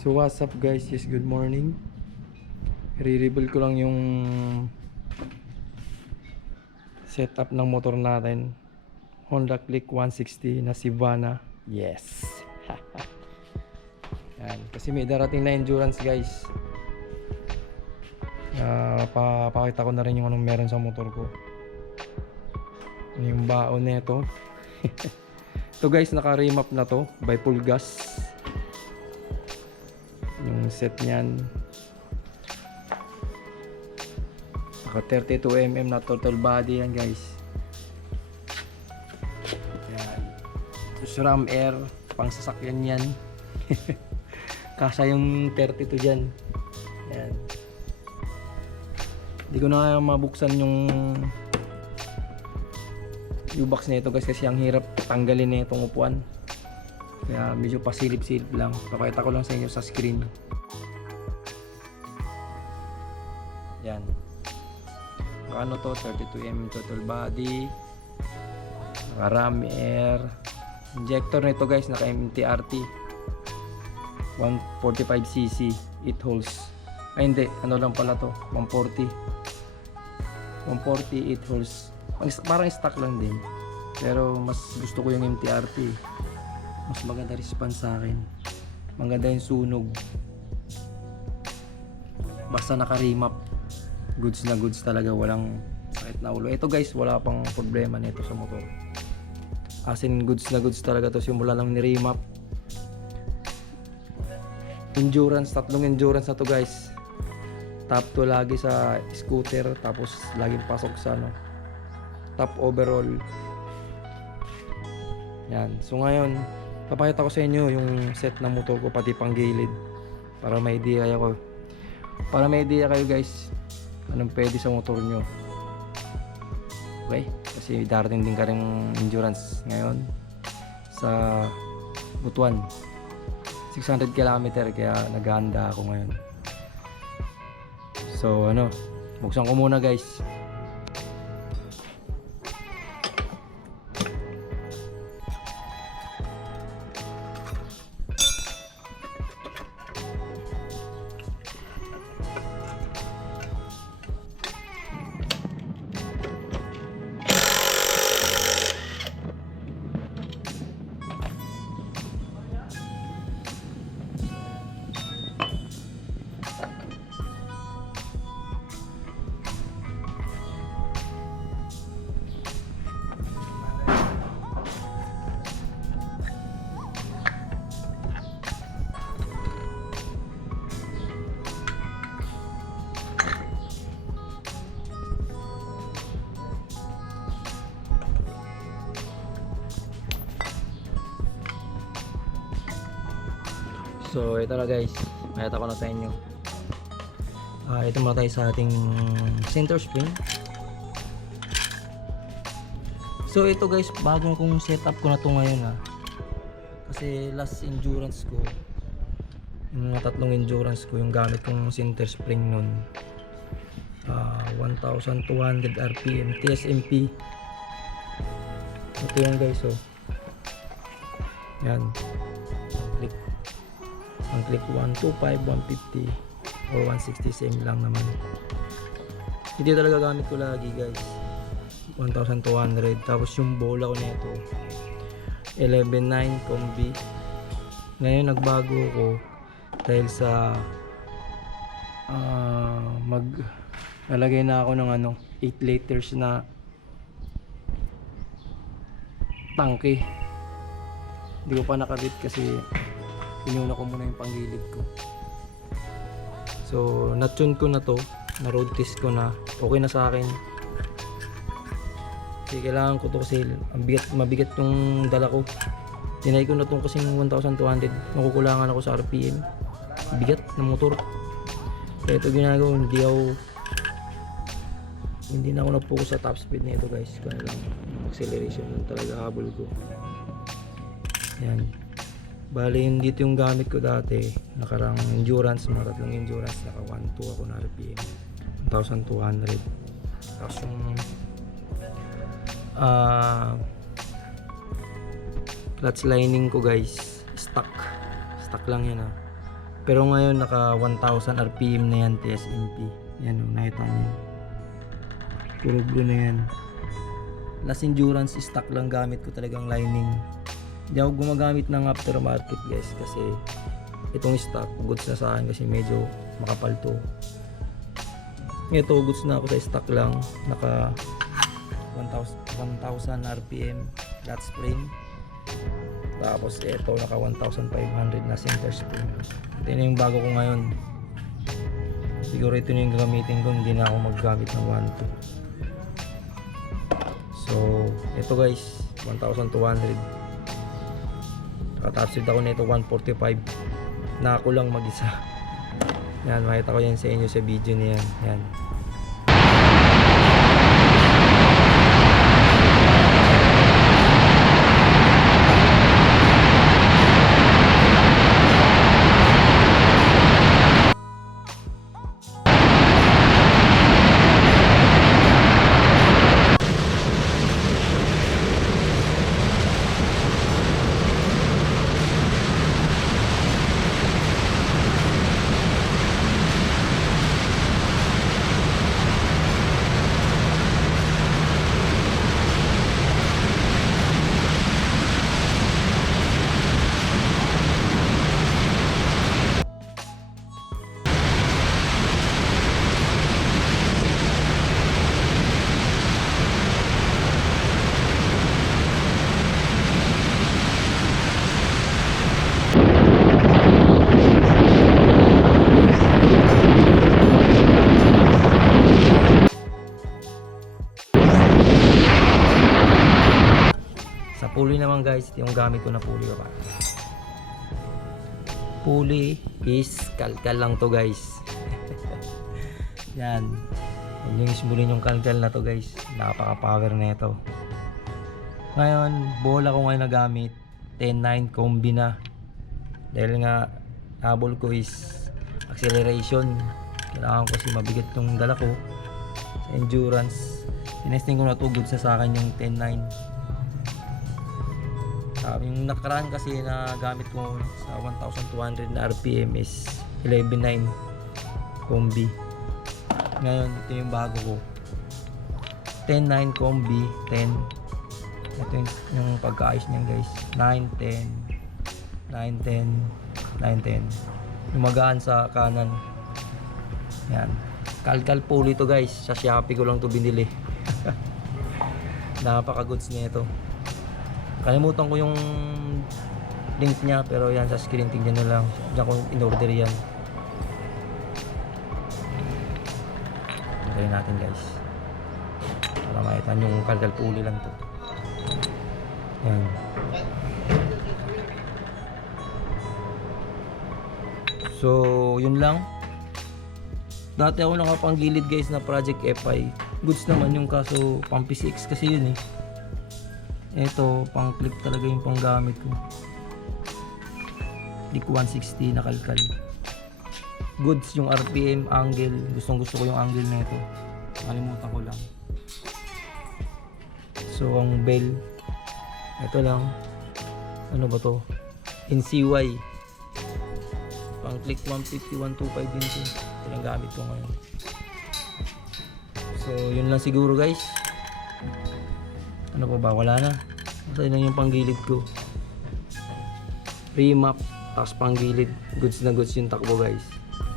So what's up guys, yes, good morning. Re-rebuild ko lang yung setup ng motor natin, Honda Click 160 na Sivana. Yes. Yan, kasi may darating na endurance guys. Papakita ko na rin yung anong meron sa motor ko. Yung baon nito. Ito guys, naka-remap na to by Pulgas. Yung set niyan, naka 32mm na total body yan guys. Yan, SRAM Air, pang sasakyan yan. Kasya yung 32 dyan. Yan, hindi ko na mabuksan yung U-box nito guys, kasi ang hirap tanggalin na itong upuan. Kaya medyo pasilip-silip lang. Papakita ko lang sa inyo sa screen. Yan. Ano to, 32mm total body, naka ram air. Injector nito guys, naka MTRT 145cc, 8 holes. Ay hindi, ano lang pala to, 140, 8 holes. Parang stock lang din, pero mas gusto ko yung MTRT. Mas maganda response sa akin, maganda yung sunog, basta naka-remap, goods na goods talaga, walang sakit na ulo. Ito guys, wala pang problema nito sa motor, as in goods na goods talaga to simula lang ni-remap. Endurance, tatlong endurance na to guys, top 2 lagi sa scooter, tapos laging pasok sa top overall. Yan, so ngayon papakita ko sa inyo yung set ng motor ko, pati pang gilid, para may idea kayo, guys, anong pwede sa motor nyo. Okay, kasi darating din ka rin endurance ngayon sa Butuan, 600 km, kaya naghahanda ako ngayon. So buksan ko muna guys. So ito na guys, mayata ko na sa inyo. Ito muna tayo sa ating center spring. So ito guys, bagong kong setup ko na to ngayon kasi last endurance ko, yung mga tatlong endurance ko, yung gamit kong center spring nun, 1200 RPM TSMP. Ito yan guys, yan, ang click 125, 150 or 160, same lang naman. Hindi talaga gamit ko lagi guys, 1200. Tapos yung bola ko nito 11.9 combi. Ngayon nagbago ko dahil sa nalagay na ako ng 8 liters na tangke. Hindi ko pa nakabit kasi inuna ko muna yung panggilid ko. So na-tune ko na to, na road test ko na, okay na sa akin. Kasi kailangan ko to kasi mabigat yung dala ko. Tinay ko na to kasi 1200, makukulangan ako sa RPM, bigat ng motor. Kaya ito ginagawa, hindi na ako na-focus sa top speed nito guys, kaya lang acceleration lang talaga habol ko. Yan, bali yun, dito yung gamit ko dati, nakarang endurance, mga tatlong endurance, naka 1.2 ako na RPM, 1200. Tapos yung clutch lining ko guys, stock lang yan Pero ngayon naka 1000 RPM na yan, TSMP. Yan o, nakita niyo. Puro blue na yan. Last endurance stock lang gamit ko talagang lining. Hindi ako gumagamit ng aftermarket guys, kasi itong stock goods na sa akin kasi medyo makapal to. Ito goods na ako sa stock lang, naka 1000 RPM flat spring. Tapos ito naka 1500 na center spring. Ito na yung bago ko ngayon. Siguro ito na yung gagamitin ko, hindi na ako maggamit ng 1.2. So ito guys, 1200. Nakatapsid ako nito 145 na ako lang mag-isa. Yan, makita ko yan sa inyo sa video niyan. Yan. Sa pulley naman guys, ito yung gamit ko na pulley pa. Pulley is kalkal lang to guys. Yan. Huwag nyo ismulin yung kalkal na to guys. Napaka-power na ito. Ngayon, bola ko ngayon na gamit 10.9 combi na. Dahil nga habol ko is acceleration. Kailangan ko kasi mabigat yung dala ko sa endurance. Tinesting ko na to, goods na sa akin yung 10.9. Yung nakaraan kasi na gamit ko sa 1200 na RPM is 11.9 combi. Ngayon ito yung bago ko, 10.9 combi 10. Ito yung pagkaayos niyan guys, 9.10 9.10 9.10. Lumagaan sa kanan. Yan, kalkal pulley to guys, sa Shopee ko lang to binili. Napaka goods niya ito. Kalimutan ko yung link niya, pero yan sa screen, tingnan nyo lang. Diyan ko in-order yan. Hintayin natin guys, para makita nyo yung kalkal pulley lang to. Yan. So yun lang. Dati ako nakapanggilid guys na Project FI. Goods naman yung, kaso pang P6 kasi yun eh. Ito, pang clip talaga yung panggamit ko. Click 160 na kalkal. Goods yung RPM, angle. Gustong gusto ko yung angle na ito. Nakalimutan ko lang. So, ang bell. Ito lang. Ano ba to? NCY. Pang click 150, 125 din ito. Ito lang gamit ko ngayon. So, yun lang siguro guys. Ano pa ba? Wala na. Kasi lang yung panggilid ko. Remap. Tapos panggilid. Goods na goods yung takbo guys.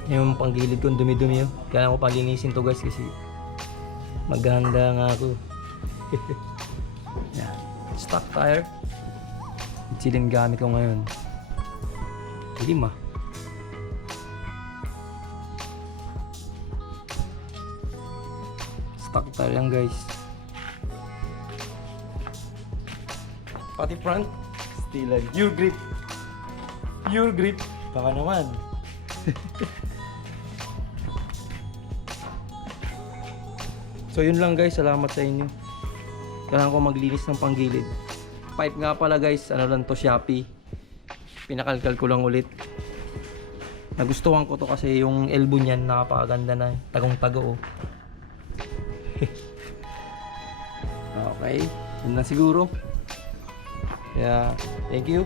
Yung panggilid ko dumi-dumi yun. Kaya ko palinisin to guys kasi maghanda nga ako. Yan. Stock tire. Silin gamit ko ngayon. Lima. Stock tire yan guys. Pati front, still pure grip. Pure grip. Baka naman. So yun lang guys, salamat sa inyo. Kailangan ko maglinis ng panggilid. Pipe nga pala guys, ano lang to, Shopee. Pinakalkal ko lang ulit. Nagustuhan ko to kasi yung elbow niyan napakaganda na, tagong-tago oh. Okay, yun na siguro. Kaya, thank you.